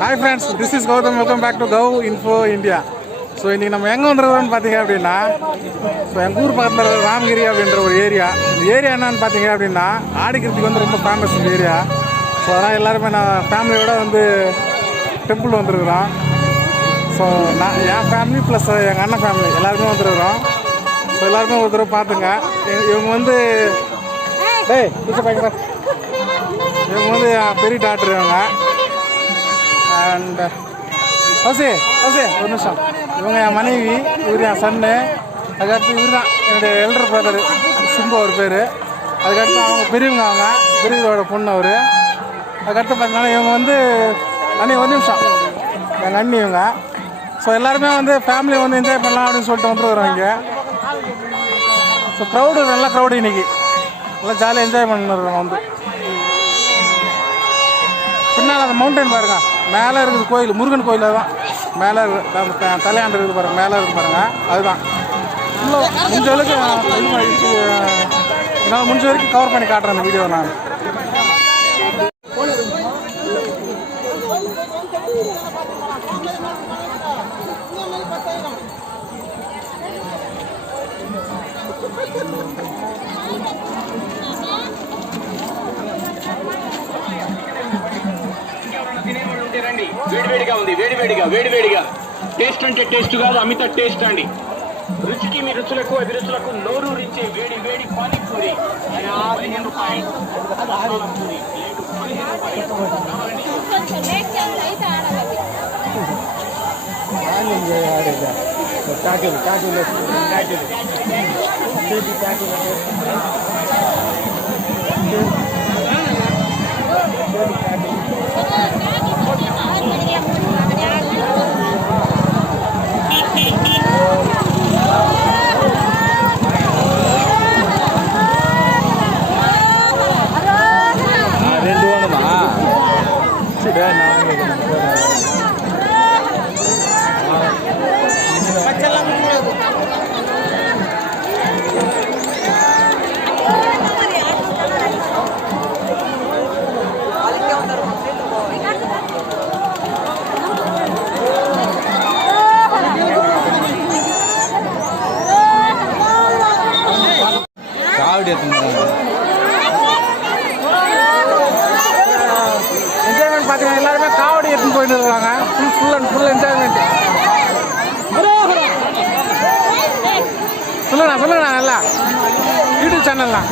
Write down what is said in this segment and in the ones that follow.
Hi friends, this is Gautam. Welcome back to Go Info India. So இன்றைக்கி நம்ம எங்கே வந்துருக்கோம்னு பார்த்தீங்க அப்படின்னா, ஸோ எங்கள் ஊர் பக்கத்தில் இருக்கிற ராமகிரி அப்படின்ற ஒரு ஏரியா. இந்த ஏரியா என்னன்னு பார்த்தீங்க அப்படின்னா, ஆடிக்கிறதுக்கு வந்து ரொம்ப ஃபேமஸ் இந்த ஏரியா. ஸோ அதனால் எல்லாருமே நான் ஃபேமிலியோட வந்து டெம்பிள் வந்துருக்குறோம். ஸோ நான் என் ஃபேமிலி ப்ளஸ் எங்கள் அண்ணன் ஃபேமிலி எல்லாருமே வந்துருக்குறோம். ஸோ எல்லாருமே ஒரு தடவை பார்த்துங்க. இவங்க வந்து இவங்க வந்து பெரிய டாக்டர் இவங்க. அண்ட் ஹவுசே ஒரு நிமிஷம். இவங்க என் மனைவி, இவர் என் சன்னு. அதுக்கடுத்து இவர் தான் என்னுடைய எல்டர் பிரதர் சிம்பு அவர் பேர். அதுக்கடுத்து அவங்க பெரியவங்க, அவங்க பெரியவரோட பொண்ணு அவர். அதுக்கடுத்து பார்த்தீங்கன்னா இவங்க வந்து அண்ணி ஒரு நிமிஷம் எங்கள் அண்ணி இவங்க. ஸோ எல்லாருமே வந்து ஃபேமிலியை வந்து என்ஜாய் பண்ணலாம் அப்படின்னு சொல்லிட்டு வந்துருக்குறோம் இங்கே. ஸோ க்ரௌடு நல்ல க்ரௌடு இன்றைக்கி நல்லா ஜாலியாக என்ஜாய் பண்ணிருக்கோம். வந்து பின்னால் அந்த மவுண்டன் பாருங்கள், மேலே இருக்குது கோயில், முருகன் கோயில் தான் மேலே இருக்குது. அந்த தலையாண்டு இருக்குது பாருங்கள், மேலே இருக்குது பாருங்கள், அதுதான். இன்னும் முடிஞ்ச அளவுக்கு என்னால் முடிஞ்ச வரைக்கும் கவர் பண்ணி காட்டுறேன் அந்த வீடியோ நான். వేడివేడిగా ఉంది, వేడివేడిగా టేస్ట్ అంటే టేస్ట్ కాదు, అమిత టేస్ట్ అండి. రుచికి మీ రుచులకు అభిరుచులకు నోరు రిచే వేడి వేడి పానీపూరి 15 రూపాయలు. என்ஜாய்மெண்ட் பார்த்தீங்கன்னா எல்லாருமே காவடி எடுத்துன்னு போயிட்டு இருக்காங்க. Full and full enjoyment. சொல்லுங்கண்ணா நல்லா யூடியூப் சேனல்லாம்.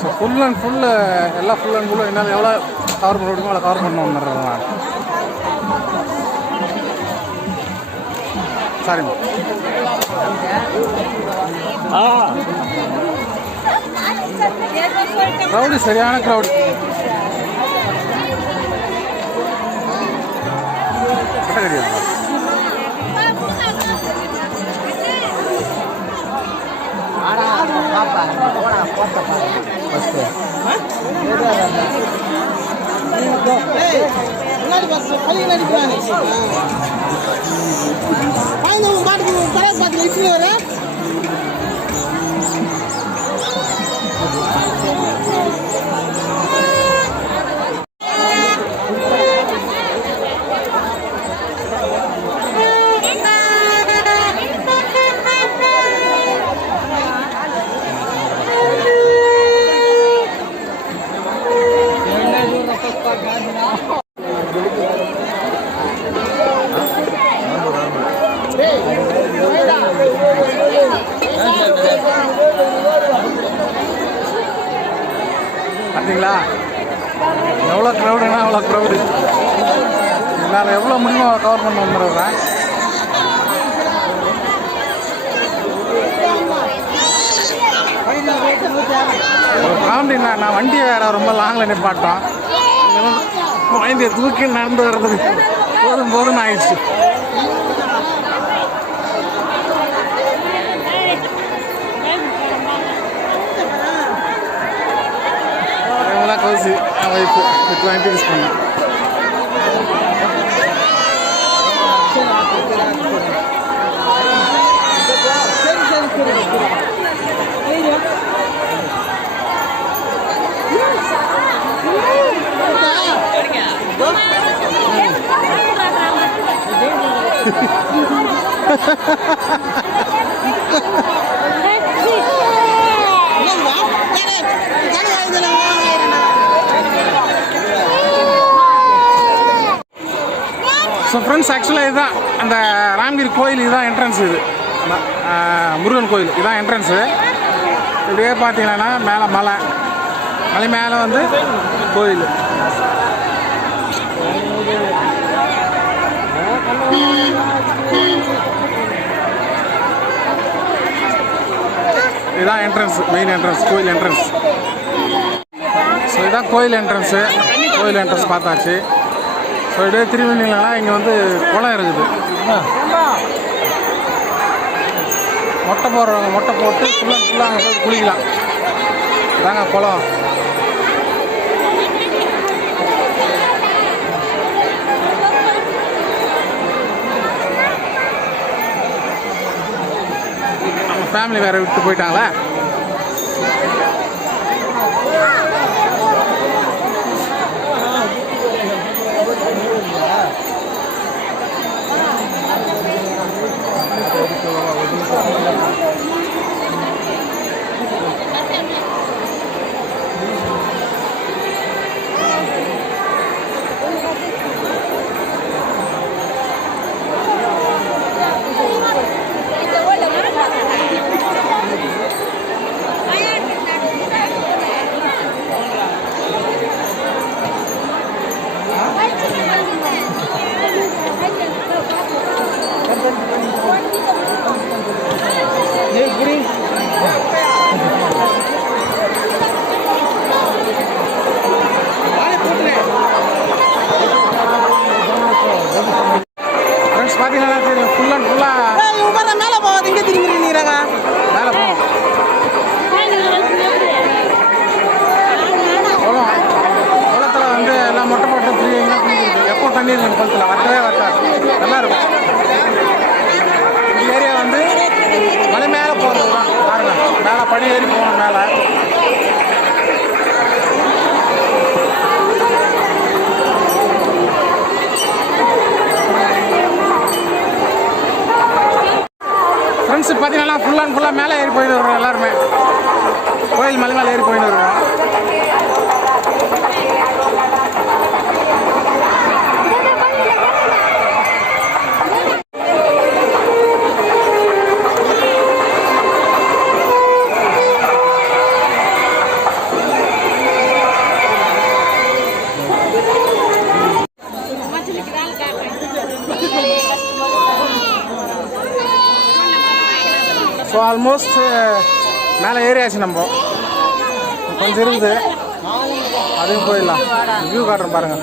ஸோ ஃபுல் அண்ட் ஃபுல்லு எல்லாம் ஃபுல் அண்ட் ஃபுல்லு என்னால் எவ்வளோ கவர் பண்ண முடியுமோ அவ்வளோ கவர் பண்ண வந்துடுறேன். சரிம்மா. க்ரௌடு சரியான க்ரௌடு. பார்த்தீங்களா எவ்வளோ க்ரௌடுன்னா அவ்வளோ க்ரௌடு. என்னால் எவ்வளோ முடியுமோ கவர் பண்ண வந்துடுறேன். ஒரு காமெடி நான் வண்டியை வேறு ரொம்ப லாங்கில் நிப்பாட்டோம். குழந்தைய தூக்கி நடந்து வர்றதுக்கு போதும் போதும்னு ஆயிடுச்சு. இவங்களாம் கவுசி என் ஒய்ஃபு இப்போ இன்ட்ரடியூஸ் பண்ணேன். ஸோ ஃப்ரெண்ட்ஸ், ஆக்சுவலாக இதுதான் அந்த ராம்கிரி கோயில். இதுதான் என்ட்ரன்ஸ். இது முருகன் கோயில். இதுதான் என்ட்ரன்ஸு. இப்படியே பார்த்தீங்கன்னா மேலே மலை மேலே வந்து கோயில். இதுதான் என்ட்ரன்ஸ், மெயின் என்ட்ரன்ஸ், கோயில் என்ட்ரன்ஸ். ஸோ இதுதான் கோயில் என்ட்ரன்ஸு. கோயில் என்ட்ரன்ஸ் பார்த்தாச்சு. ஸோ இப்படியே திரும்பினீங்கன்னா இங்கே வந்து குளம் இருக்குது. மொட்டை போடுறவங்க மொட்டை போட்டு ஃபுல்லாக அங்கே போய் குளிக்கலாம். இதாங்க குளம். நம்ம ஃபேமிலி வேறு விட்டு போயிட்டாங்களே. குளத்தில் வரவே வராது. நல்லாயிருக்கும். இந்த ஏரியா வந்து மலை மேலே போகிறது தான் பாருங்கள். மேலே படி ஏறி போகணும் மேலே. ஃப்ரெண்ட்ஸ் பார்த்தீங்கன்னா ஃபுல் அண்ட் ஃபுல்லாக மேலே ஏறி போயிட்டு வருவோம். எல்லாருமே கோயில் மலை மேலே ஏறி போயிட்டு வருவோம். ஆல்மோஸ்ட் மேலே ஏறியாச்சு நம்ம. கொஞ்சம் இருக்குது, அதையும் போயிடலாம். வியூ காட்டுறேன் பாருங்கள்.